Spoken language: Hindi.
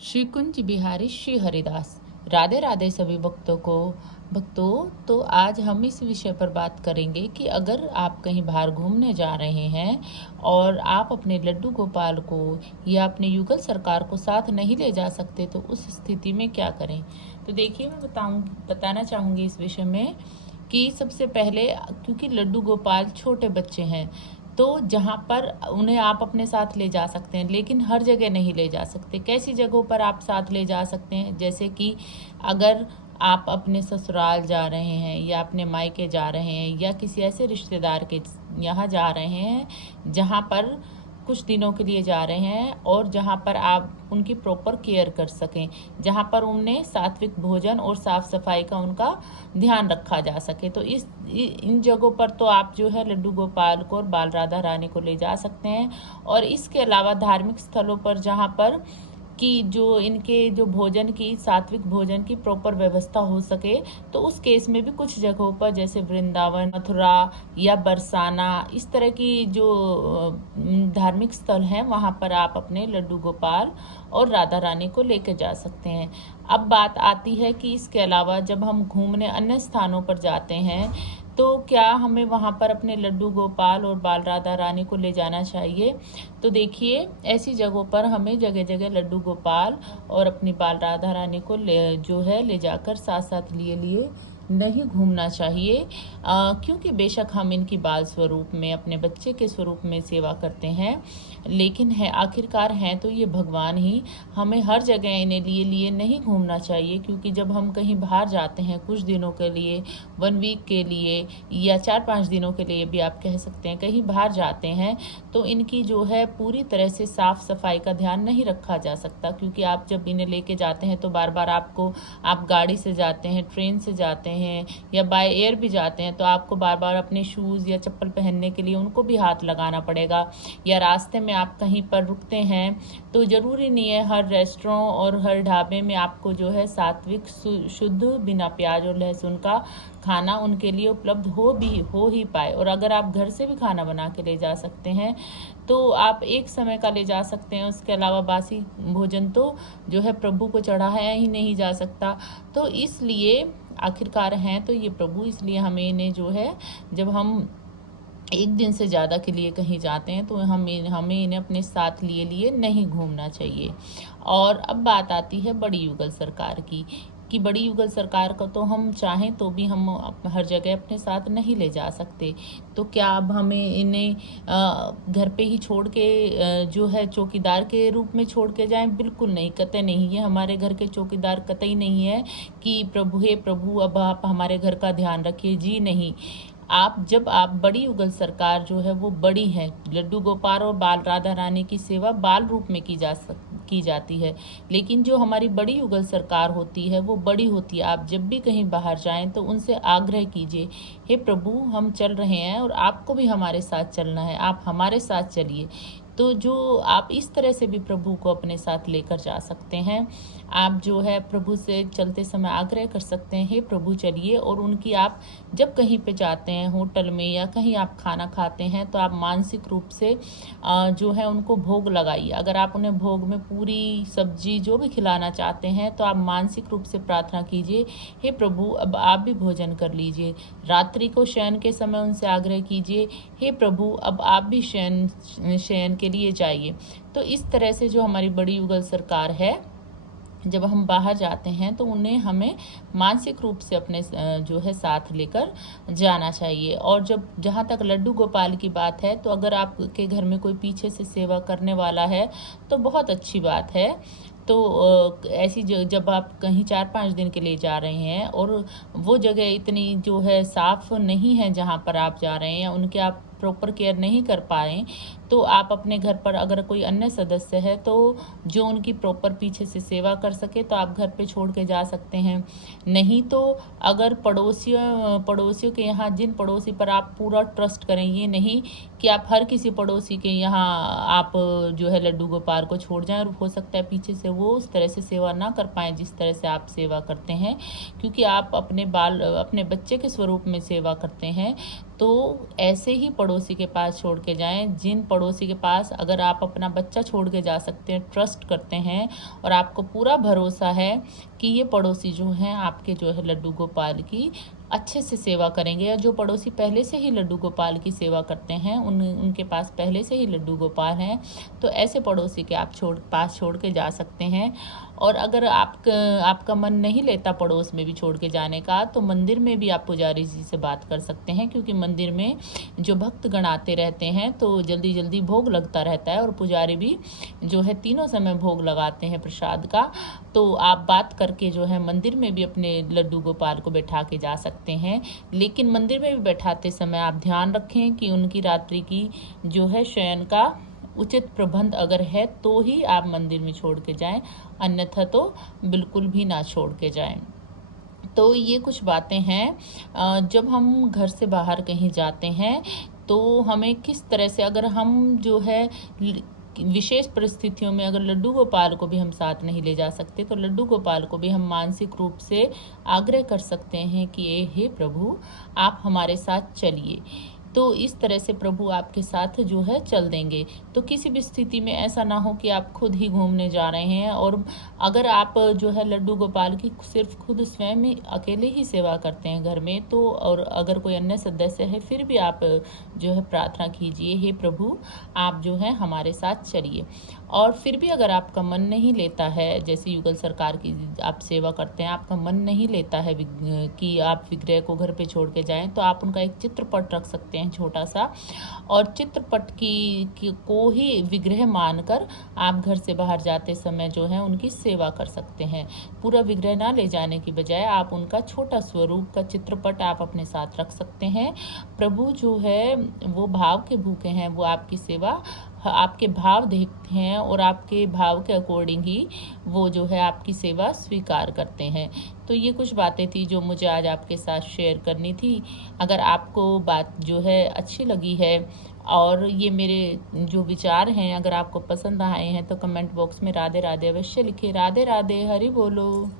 श्री कुंज बिहारी श्री हरिदास। राधे राधे सभी भक्तों। तो आज हम इस विषय पर बात करेंगे कि अगर आप कहीं बाहर घूमने जा रहे हैं और आप अपने लड्डू गोपाल को या अपने युगल सरकार को साथ नहीं ले जा सकते तो उस स्थिति में क्या करें। तो देखिए, मैं बताना चाहूँगी इस विषय में कि सबसे पहले, क्योंकि लड्डू गोपाल छोटे बच्चे हैं, तो जहाँ पर उन्हें आप अपने साथ ले जा सकते हैं, लेकिन हर जगह नहीं ले जा सकते। कैसी जगहों पर आप साथ ले जा सकते हैं, जैसे कि अगर आप अपने ससुराल जा रहे हैं या अपने मायके जा रहे हैं या किसी ऐसे रिश्तेदार के यहाँ जा रहे हैं जहाँ पर कुछ दिनों के लिए जा रहे हैं और जहाँ पर आप उनकी प्रॉपर केयर कर सकें, जहाँ पर उन्हें सात्विक भोजन और साफ सफाई का उनका ध्यान रखा जा सके, तो इन जगहों पर तो आप जो है लड्डू गोपाल को और बाल राधा रानी को ले जा सकते हैं। और इसके अलावा धार्मिक स्थलों पर जहाँ पर कि जो इनके जो भोजन की सात्विक भोजन की प्रॉपर व्यवस्था हो सके, तो उस केस में भी कुछ जगहों पर जैसे वृंदावन, मथुरा या बरसाना, इस तरह की जो धार्मिक स्थल हैं वहाँ पर आप अपने लड्डू गोपाल और राधा रानी को लेकर जा सकते हैं। अब बात आती है कि इसके अलावा जब हम घूमने अन्य स्थानों पर जाते हैं तो क्या हमें वहाँ पर अपने लड्डू गोपाल और बाल राधा रानी को ले जाना चाहिए। तो देखिए, ऐसी जगहों पर हमें जगह जगह लड्डू गोपाल और अपनी बाल राधा रानी को ले जाकर साथ साथ लिए लिए नहीं घूमना चाहिए, क्योंकि बेशक हम इनकी बाल स्वरूप में अपने बच्चे के स्वरूप में सेवा करते हैं, लेकिन है आखिरकार हैं तो ये भगवान ही। हमें हर जगह इन्हें लिए लिए नहीं घूमना चाहिए, क्योंकि जब हम कहीं बाहर जाते हैं कुछ दिनों के लिए, 1 वीक के लिए या 4-5 दिनों के लिए भी आप कह सकते हैं, कहीं बाहर जाते हैं तो इनकी जो है पूरी तरह से साफ सफाई का ध्यान नहीं रखा जा सकता। क्योंकि आप जब इन्हें लेके जाते हैं तो बार बार आप गाड़ी से जाते हैं, ट्रेन से जाते हैं या बाय एयर भी जाते हैं, तो आपको बार बार अपने शूज़ या चप्पल पहनने के लिए उनको भी हाथ लगाना पड़ेगा। या रास्ते में आप कहीं पर रुकते हैं तो ज़रूरी नहीं है हर रेस्टोरेंट और हर ढाबे में आपको जो है सात्विक शुद्ध बिना प्याज और लहसुन का खाना उनके लिए उपलब्ध हो ही पाए। और अगर आप घर से भी खाना बना के ले जा सकते हैं तो आप एक समय का ले जा सकते हैं। उसके अलावा बासी भोजन तो जो है प्रभु को चढ़ाया ही नहीं जा सकता। तो इसलिए आखिरकार हैं तो ये प्रभु, इसलिए हमें इन्हें जो है, जब हम 1 दिन से ज़्यादा के लिए कहीं जाते हैं तो हमें इन्हें अपने साथ लिए लिए नहीं घूमना चाहिए। और अब बात आती है बड़ी युगल सरकार की, कि बड़ी युगल सरकार को तो हम चाहें तो भी हम हर जगह अपने साथ नहीं ले जा सकते। तो क्या अब हमें इन्हें घर पे ही छोड़ के जो है चौकीदार के रूप में छोड़ के जाएं? बिल्कुल नहीं, कतई नहीं। ये हमारे घर के चौकीदार कतई नहीं है कि प्रभु हे प्रभु अब आप हमारे घर का ध्यान रखिए। जी नहीं। जब आप बड़ी युगल सरकार जो है वो बड़ी है, लड्डू गोपाल और बाल राधा रानी की सेवा बाल रूप में की जाती है, लेकिन जो हमारी बड़ी युगल सरकार होती है वो बड़ी होती है। आप जब भी कहीं बाहर जाएं तो उनसे आग्रह कीजिए, हे प्रभु हम चल रहे हैं और आपको भी हमारे साथ चलना है, आप हमारे साथ चलिए। तो जो आप इस तरह से भी प्रभु को अपने साथ लेकर जा सकते हैं। आप जो है प्रभु से चलते समय आग्रह कर सकते हैं, हे प्रभु चलिए। और उनकी आप जब कहीं पे जाते हैं, होटल में या कहीं आप खाना खाते हैं, तो आप मानसिक रूप से जो है उनको भोग लगाइए। अगर आप उन्हें भोग में पूरी सब्जी जो भी खिलाना चाहते हैं तो आप मानसिक रूप से प्रार्थना कीजिए, हे प्रभु अब आप भी भोजन कर लीजिए। रात्रि को शयन के समय उनसे आग्रह कीजिए, हे प्रभु अब आप भी शयन के लिए जाइए। तो इस तरह से जो हमारी बड़ी युगल सरकार है, जब हम बाहर जाते हैं तो उन्हें हमें मानसिक रूप से अपने जो है साथ लेकर जाना चाहिए। और जहाँ तक लड्डू गोपाल की बात है, तो अगर आपके घर में कोई पीछे से सेवा करने वाला है तो बहुत अच्छी बात है। तो ऐसी जब आप कहीं 4-5 दिन के लिए जा रहे हैं और वो जगह इतनी जो है साफ नहीं है जहाँ पर आप जा रहे हैं, उनके आप प्रॉपर केयर नहीं कर पाए, तो आप अपने घर पर अगर कोई अन्य सदस्य है तो जो उनकी प्रॉपर पीछे से सेवा कर सके तो आप घर पे छोड़ के जा सकते हैं। नहीं तो अगर पड़ोसियों के यहाँ, जिन पड़ोसी पर आप पूरा ट्रस्ट करें, ये नहीं कि आप हर किसी पड़ोसी के यहाँ आप जो है लड्डू गोपाल को छोड़ जाएं और हो सकता है पीछे से वो उस तरह से सेवा ना कर पाएँ जिस तरह से आप सेवा करते हैं, क्योंकि आप अपने बच्चे के स्वरूप में सेवा करते हैं। तो ऐसे ही पड़ोसी के पास छोड़ के जाएं जिन पड़ोसी के पास अगर आप अपना बच्चा छोड़ के जा सकते हैं, ट्रस्ट करते हैं और आपको पूरा भरोसा है कि ये पड़ोसी जो हैं आपके जो है लड्डू गोपाल की अच्छे से सेवा करेंगे, या जो पड़ोसी पहले से ही लड्डू गोपाल की सेवा करते हैं, उनके पास पहले से ही लड्डू गोपाल हैं, तो ऐसे पड़ोसी के आप पास छोड़ के जा सकते हैं। और अगर आपका मन नहीं लेता पड़ोस में भी छोड़ के जाने का, तो मंदिर में भी आप पुजारी जी से बात कर सकते हैं, क्योंकि मंदिर में जो भक्तगण आते रहते हैं तो जल्दी जल्दी भोग लगता रहता है, और पुजारी भी जो है तीनों समय भोग लगाते हैं प्रसाद का। तो आप बात करके जो है मंदिर में भी अपने लड्डू गोपाल को बैठा के जा सकते हैं। लेकिन मंदिर में भी बैठाते समय आप ध्यान रखें कि उनकी रात्रि की जो है शयन का उचित प्रबंध अगर है तो ही आप मंदिर में छोड़ के जाएं, अन्यथा तो बिल्कुल भी ना छोड़ के जाएं। तो ये कुछ बातें हैं जब हम घर से बाहर कहीं जाते हैं तो हमें किस तरह से, अगर हम जो है विशेष परिस्थितियों में अगर लड्डू गोपाल को भी हम साथ नहीं ले जा सकते, तो लड्डू गोपाल को भी हम मानसिक रूप से आग्रह कर सकते हैं कि हे प्रभु, आप हमारे साथ चलिए। तो इस तरह से प्रभु आपके साथ जो है चल देंगे। तो किसी भी स्थिति में ऐसा ना हो कि आप खुद ही घूमने जा रहे हैं, और अगर आप जो है लड्डू गोपाल की सिर्फ खुद स्वयं ही अकेले ही सेवा करते हैं घर में, तो और अगर कोई अन्य सदस्य है फिर भी आप जो है प्रार्थना कीजिए, हे प्रभु आप जो है हमारे साथ चलिए। और फिर भी अगर आपका मन नहीं लेता है, जैसे युगल सरकार की आप सेवा करते हैं, आपका मन नहीं लेता है कि आप विग्रह को घर पे छोड़ के जाएं, तो आप उनका एक चित्रपट रख सकते हैं छोटा सा, और चित्रपट को ही विग्रह मानकर आप घर से बाहर जाते समय जो है उनकी सेवा कर सकते हैं। पूरा विग्रह ना ले जाने की बजाय आप उनका छोटा स्वरूप का चित्रपट आप अपने साथ रख सकते हैं। प्रभु जो है वो भाव के भूखे हैं, वो आपकी सेवा आपके भाव देखते हैं और आपके भाव के अकॉर्डिंग ही वो जो है आपकी सेवा स्वीकार करते हैं। तो ये कुछ बातें थी जो मुझे आज आपके साथ शेयर करनी थी। अगर आपको बात जो है अच्छी लगी है और ये मेरे जो विचार हैं अगर आपको पसंद आए हैं, तो कमेंट बॉक्स में राधे राधे अवश्य लिखें। राधे राधे, हरि बोलो।